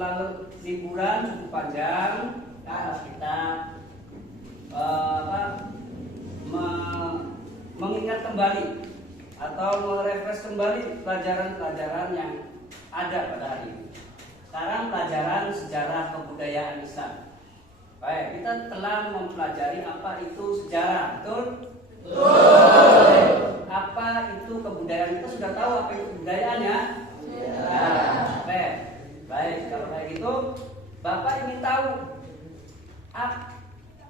setelah liburan cukup panjang, harus kita mengingat kembali atau merefresh kembali pelajaran-pelajaran yang ada pada hari ini. Sekarang pelajaran sejarah kebudayaan Islam. Baik, kita telah mempelajari apa itu sejarah, betul? Betul. Apa itu kebudayaan? Kita sudah tahu apa itu kebudayaan ya? Baik. Baik, kalau kayak gitu, Bapak ingin tahu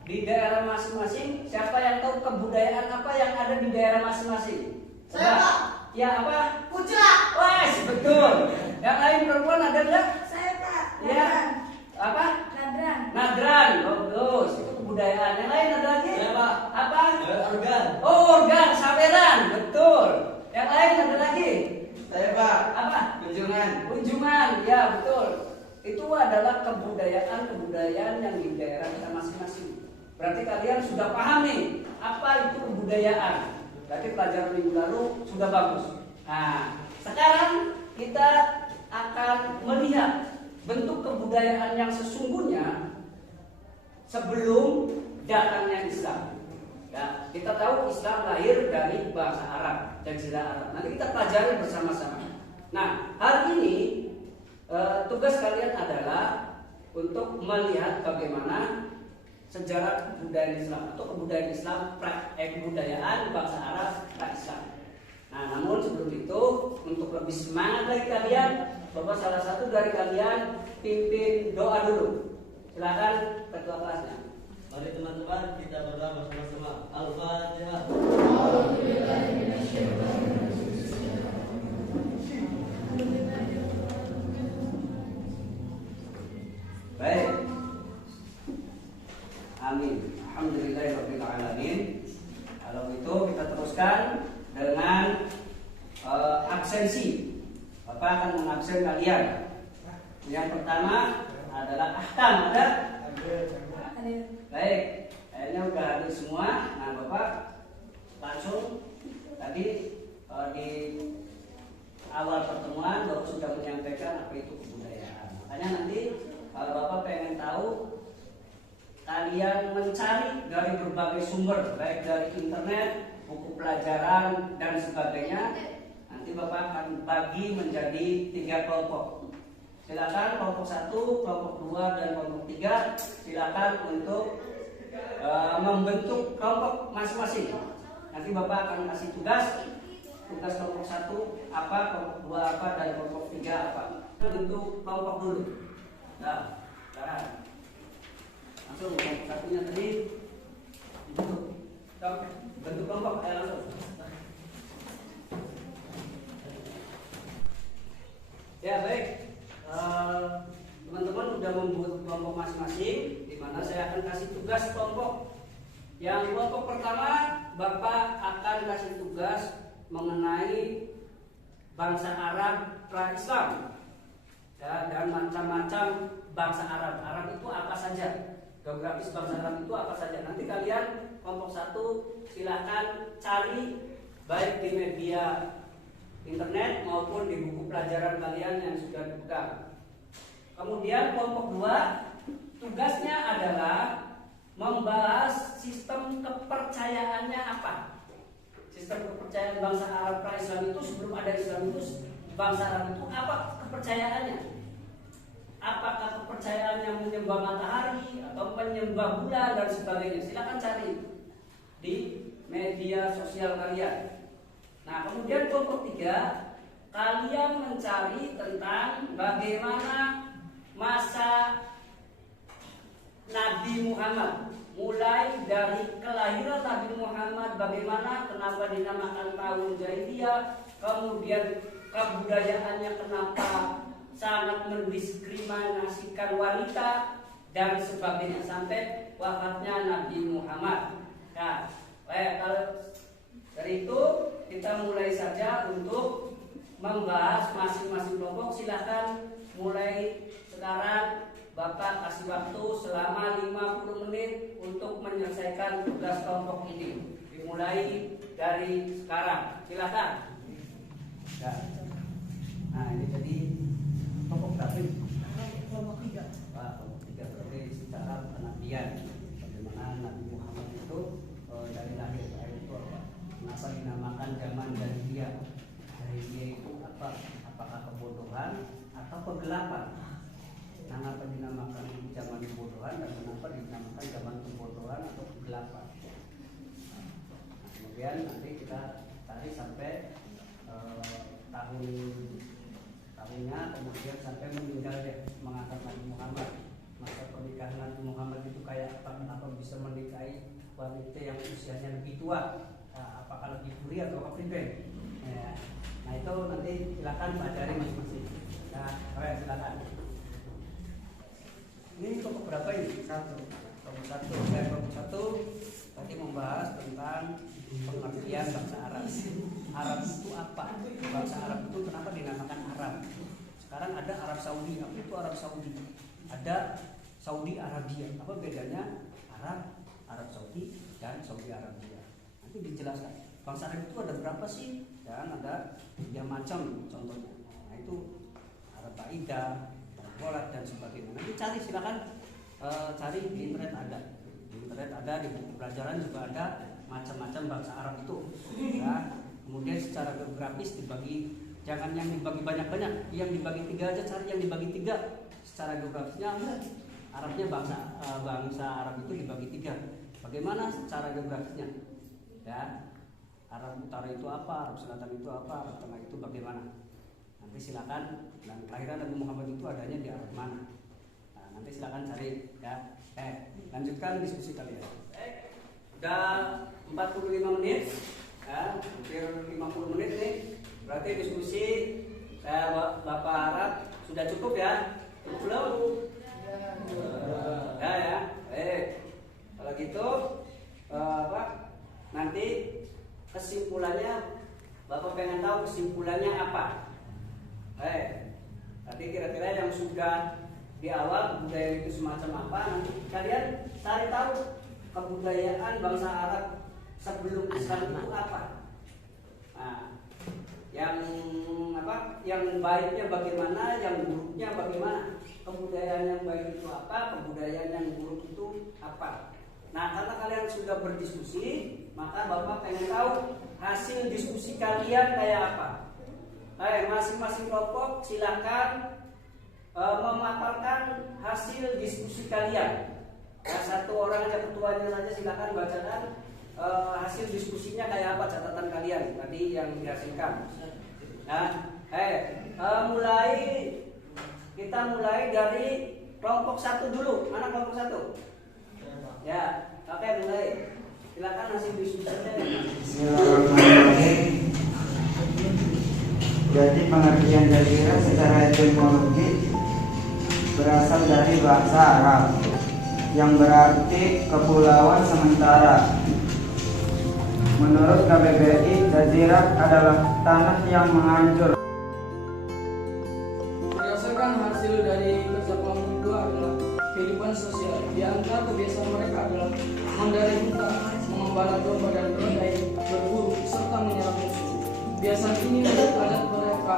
di daerah masing-masing siapa yang tahu kebudayaan apa yang ada di daerah masing-masing? Saya, Pak. Ya, apa? Puja. Wes, betul. Yang lain perempuan ada enggak? Saya, Pak. Ya. Apa? Nadran. Nadran. Bagus. Itu kebudayaan. Yang lain ada lagi? Ya, Pak. Apa? Organ. Oh, organ, saweran. Betul. Yang lain ada lagi? Saya, Pak. Apa? Kunjungan. Kunjungan. Ya, betul. Itu adalah kebudayaan yang di daerah kita masing-masing. Berarti kalian sudah paham nih apa itu kebudayaan. Berarti pelajaran minggu lalu sudah bagus. Nah, sekarang kita akan melihat bentuk kebudayaan yang sesungguhnya sebelum datangnya Islam. Ya, kita tahu Islam lahir dari bahasa Arab, Jazirah Arab. Nanti kita pelajari bersama-sama. Nah, hari ini tugas kalian adalah untuk melihat bagaimana sejarah kebudayaan Islam atau kebudayaan Islam kebudayaan bangsa Arab pra-Islam. Nah, namun sebelum itu untuk lebih semangat lagi kalian, Bapak salah satu dari kalian pimpin doa dulu. Silakan ketua kelasnya. Mari teman-teman kita berdoa bersama-sama. Al-Fatihah. Baik. Amin. Alhamdulillahirabbil alamin. Kalau itu kita teruskan dengan absensi. Bapak akan mengabsen kalian. Yang pertama adalah ahkam. Ada? Baik. Kayaknya udah hadir semua. Nah, Bapak langsung tadi di awal pertemuan Bapak sudah menyampaikan apa itu kebudayaan. Makanya nanti kalau Bapak pengen tahu, kalian mencari dari berbagai sumber, baik dari internet, buku pelajaran, dan sebagainya. Nanti Bapak akan bagi menjadi 3 kelompok. Silakan kelompok 1, kelompok 2, dan kelompok 3. Silakan untuk membentuk kelompok masing-masing. Nanti Bapak akan kasih tugas kelompok 1 apa, kelompok 2 apa, dan kelompok 3 apa. Bentuk kelompok dulu. Nah, sekarang langsung kelompok satunya tadi bentuk kelompok langsung. Ya, baik. Teman-teman sudah membuat kelompok masing-masing, di mana saya akan kasih tugas kelompok. Yang kelompok pertama, Bapak akan kasih tugas mengenai bangsa Arab pra-Islam. Ya, dan macam-macam bangsa Arab. Arab itu apa saja? Geografis bangsa Arab itu apa saja? Nanti kalian kelompok 1 silakan cari baik di media internet maupun di buku pelajaran kalian yang sudah dipegang. Kemudian kelompok 2 tugasnya adalah membahas sistem kepercayaannya apa. Sistem kepercayaan bangsa Arab pra-Islam itu sebelum ada Islam itu bangsa Arab itu apa kepercayaannya? Apakah kepercayaannya menyembah matahari atau menyembah bulan dan sebagainya? Silakan cari di media sosial kalian. Nah, kemudian kelompok 3, kalian mencari tentang bagaimana masa Nabi Muhammad, mulai dari kelahiran Nabi Muhammad, bagaimana, kenapa dinamakan tahun jahiliyah, kemudian kebudayaannya kenapa sangat mendiskriminasikan wanita dan sebagainya sampai wafatnya Nabi Muhammad. Nah, kalau dari itu kita mulai saja untuk membahas masing-masing kelompok. Silahkan mulai sekarang. Bapak kasih waktu selama 50 menit untuk menyelesaikan tugas kelompok ini. Dimulai dari sekarang. Silakan. Nah, ini jadi kelompok berapa? kenapa dinamakan zaman kebodohan atau kegelapan. Nah, kemudian nanti kita tarik sampai tahunnya, kemudian sampai meninggalnya, mengangkat Nabi Muhammad. Masa pernikahan Nabi Muhammad itu kayak apa? Kenapa bisa menikahi wanita yang usianya lebih tua? Apakah lebih mulia atau apa? Nah itu nanti silakan pelajari masing-masing. Nah, silakan. Ini kelompok berapa ini? Kelompok satu tadi membahas tentang pengertian bangsa Arab. Arab itu apa? Bangsa Arab itu kenapa dinamakan Arab? Sekarang ada Arab Saudi. Apa itu Arab Saudi? Ada Saudi Arabia. Apa bedanya Arab Saudi dan Saudi Arabia? Nanti dijelaskan. Bangsa Arab itu ada berapa sih? Dan ada yang macam contohnya. Nah itu Arab Baida, Arab Golat dan sebagainya. Nanti cari silakan cari di internet ada. Di internet ada, di buku pelajaran juga ada macam-macam bangsa Arab itu. Ya. Kemudian secara geografis dibagi, jangan yang dibagi banyak-banyak, yang dibagi 3 aja, cari yang dibagi 3. Secara geografisnya Arabnya bangsa Arab itu dibagi 3. Bagaimana secara geografisnya? Ya. Arab Utara itu apa, Arab Selatan itu apa, Arab Tengah itu bagaimana? Nanti silakan, dan kelahiran Nabi Muhammad itu adanya di Arab mana? Nah, nanti silakan cari ya. Lanjutkan diskusi kalian. Udah 45 menit, ya, hampir 50 menit nih. Berarti diskusi saya Bapak Arab sudah cukup ya? Cukup belum? Ya. Kalau gitu nanti kesimpulannya, Bapak pengen tahu kesimpulannya apa? Tadi kira-kira yang sudah di awal budaya itu semacam apa, nanti kalian cari tahu kebudayaan bangsa Arab sebelum Islam itu apa. Nah, yang baiknya bagaimana, yang buruknya bagaimana. Kebudayaan yang baik itu apa, kebudayaan yang buruk itu apa. Nah, karena kalian sudah berdiskusi, maka Bapak pengen tahu hasil diskusi kalian kayak apa. Masing-masing kelompok silakan memaparkan hasil diskusi kalian. Satu orang aja, ketuanya saja silakan bacakan hasil diskusinya kayak apa, catatan kalian tadi yang dihasilkan. Nah, kita mulai dari kelompok 1 dulu. Mana kelompok 1? Ya, oke, mulai. Silakan hasil diskusinya. Bismillahirrahmanirrahim. Jadi pengertian jazirah secara etimologi berasal dari bahasa Arab yang berarti kepulauan sementara. Menurut KBBI, jazirah adalah tanah yang menghancur. Berdasarkan hasil dari kerja kelompok 2 adalah kehidupan sosial. Di antara kebiasaan mereka adalah mengendarai unta, mengembala domba dan berondai, berburu serta menyerang musuh. Kebiasaan ini menurut adat mereka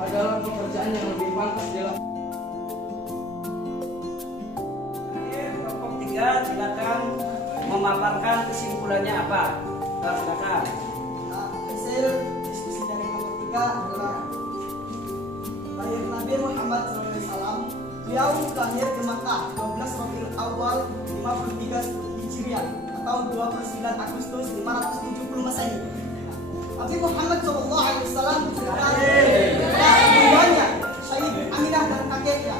adalah pekerjaan yang lebih pantas dilakukan. Kelompok 3 silakan memaparkan kesimpulannya apa. Silakan. Hasil diskusi dari kelompok 3 adalah lahir Nabi Muhammad SAW. Beliau lahir di Makkah 12 Rabiul Awal 53 Hijriah atau 29 Agustus 570 Masehi. Nabi Muhammad SAW keduanya Syed Aminah dan kakeknya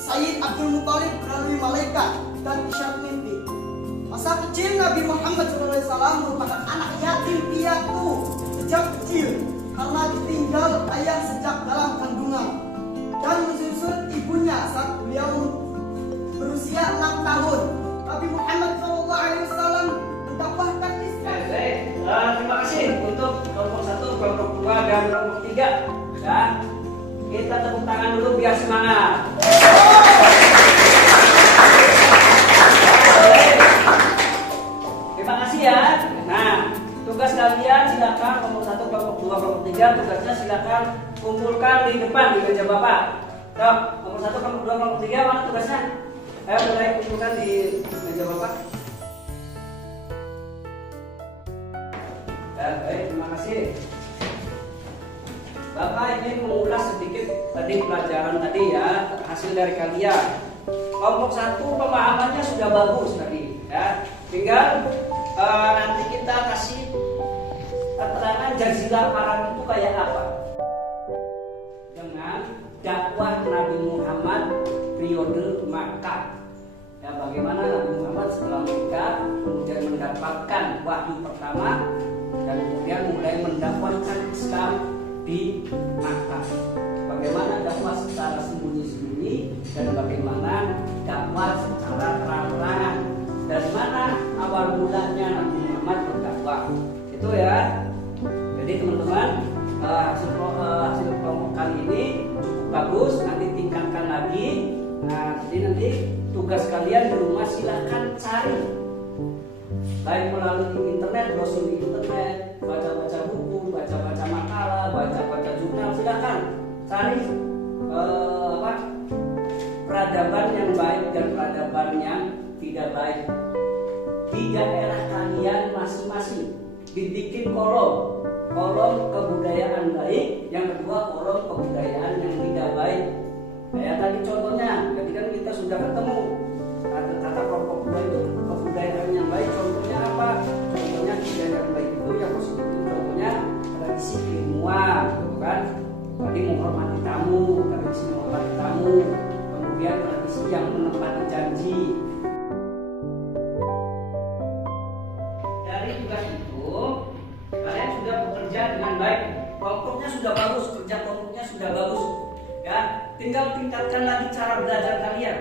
Syed Abdul Muthalib melalui malaikat dan isyarat mimpi. Masa kecil Nabi Muhammad SAW merupakan anak yatim piatu sejak kecil karena ditinggal ayah sejak dalam kandungan dan menyusul ibunya saat beliau berusia 6 tahun. Nabi Muhammad SAW mendakwahkan Islam. Terima kasih untuk kelompok 1, kelompok 2 dan kelompok 3. Ya, kita tepuk tangan dulu biar semangat. Terima kasih ya. Nah, tugas kalian silakan kelompok 1, kelompok 2, kelompok 3 tugasnya silakan kumpulkan di depan di meja Bapak. Tuh, kelompok 1, kelompok 2, kelompok 3 mana tugasnya? Ayo mulai kumpulkan di meja Bapak. Baik, terima kasih. Bapak ingin mengulas sedikit tadi pelajaran tadi ya, hasil dari kalian. kelompok 1 pemahamannya sudah bagus tadi ya. Tinggal nanti kita kasih keterangan Jazilah Arab itu kayak apa dengan dakwah Nabi Muhammad periode Makkah. Ya, bagaimana Nabi Muhammad setelah menikah kemudian mendapatkan wahyu pertama dan kemudian mulai mendakwakan Islam di Makkah. Bagaimana dakwah secara sembunyi-sembunyi dan bagaimana dakwah secara terang-terangan. Dari mana awal mulanya Nabi Muhammad berdakwah. Itu ya. Jadi teman-teman hasil kelompok kali ini cukup bagus. Nanti tingkatkan lagi. Nah, jadi nanti tugas kalian di rumah silahkan cari, baik melalui internet, browsing di internet, baca-baca buku, baca-baca makalah, baca-baca jurnal, silahkan cari peradaban yang baik dan peradaban yang tidak baik di daerah kalian masing-masing. Dibikin kolom kebudayaan baik, yang kedua kolom kebudayaan yang tidak baik. Kayak tadi contohnya, jadi kan kita sudah ketemu kata kelompok 2 itu kebudayaan yang baik. Contohnya apa? Contohnya kebudayaan baik itu yang positif itu contohnya tradisi ilmuwan, gitu kan? Tadi menghormati tamu, tradisi menghormati tamu, kemudian tradisi yang menepati janji. Dari tugas itu kalian sudah bekerja dengan baik, kelompoknya sudah bagus, kerja kelompoknya sudah bagus. Ya, tinggal tingkatkan lagi cara belajar kalian.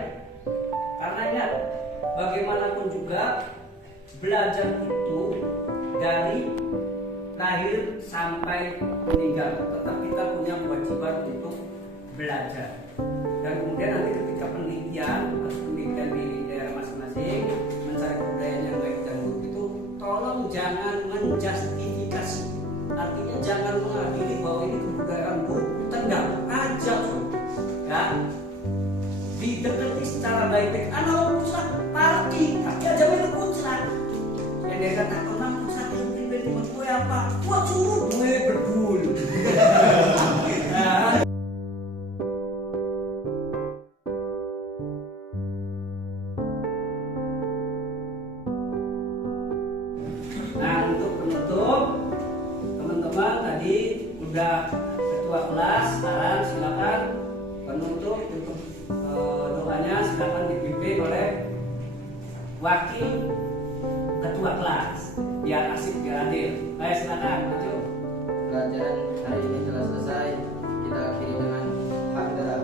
Karena ingat, bagaimanapun juga belajar itu dari lahir sampai meninggal, tetap kita punya kewajiban untuk belajar. Dan kemudian nanti ketika penelitian di daerah masing-masing mencari kebudayaan yang baik dan buruk itu, tolong jangan menjustifikasi. Artinya jangan mengakhiri bahwa ini kebudayaan buruk, tendang aja ya. Didekati secara baik-baik. Anak pusat party, tapi aja main pusat. Yang dia katakan anak pusat itu di gue apa? Gua suruh gue berbul. Nah, untuk penutup, teman-teman tadi udah ketua kelas, sekarang silakan penutup untuk doanya silakan dipimpin oleh wakil ketua kelas biar asik biar adil. Baik, silakan maju. Pelajaran hari ini telah selesai. Kita akhiri dengan hamdalah.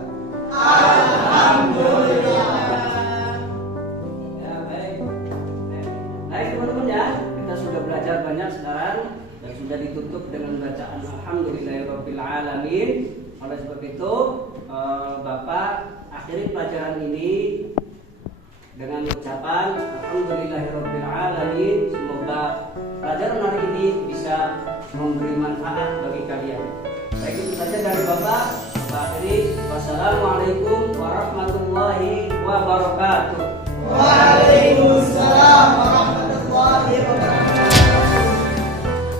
Alhamdulillah. Ya, baik. Baik teman-teman ya, kita sudah belajar banyak sekarang dan sudah ditutup dengan bacaan alhamdulillahirabbil alamin. Oleh sebab itu, Bapak akhiri pelajaran ini dengan ucapan alhamdulillahirabbil alamin. Semoga pelajaran hari ini bisa memberi manfaat bagi kalian. Baik, itu saja dari Bapak. Akhiri, wassalamualaikum warahmatullahi wabarakatuh. Waalaikumsalam.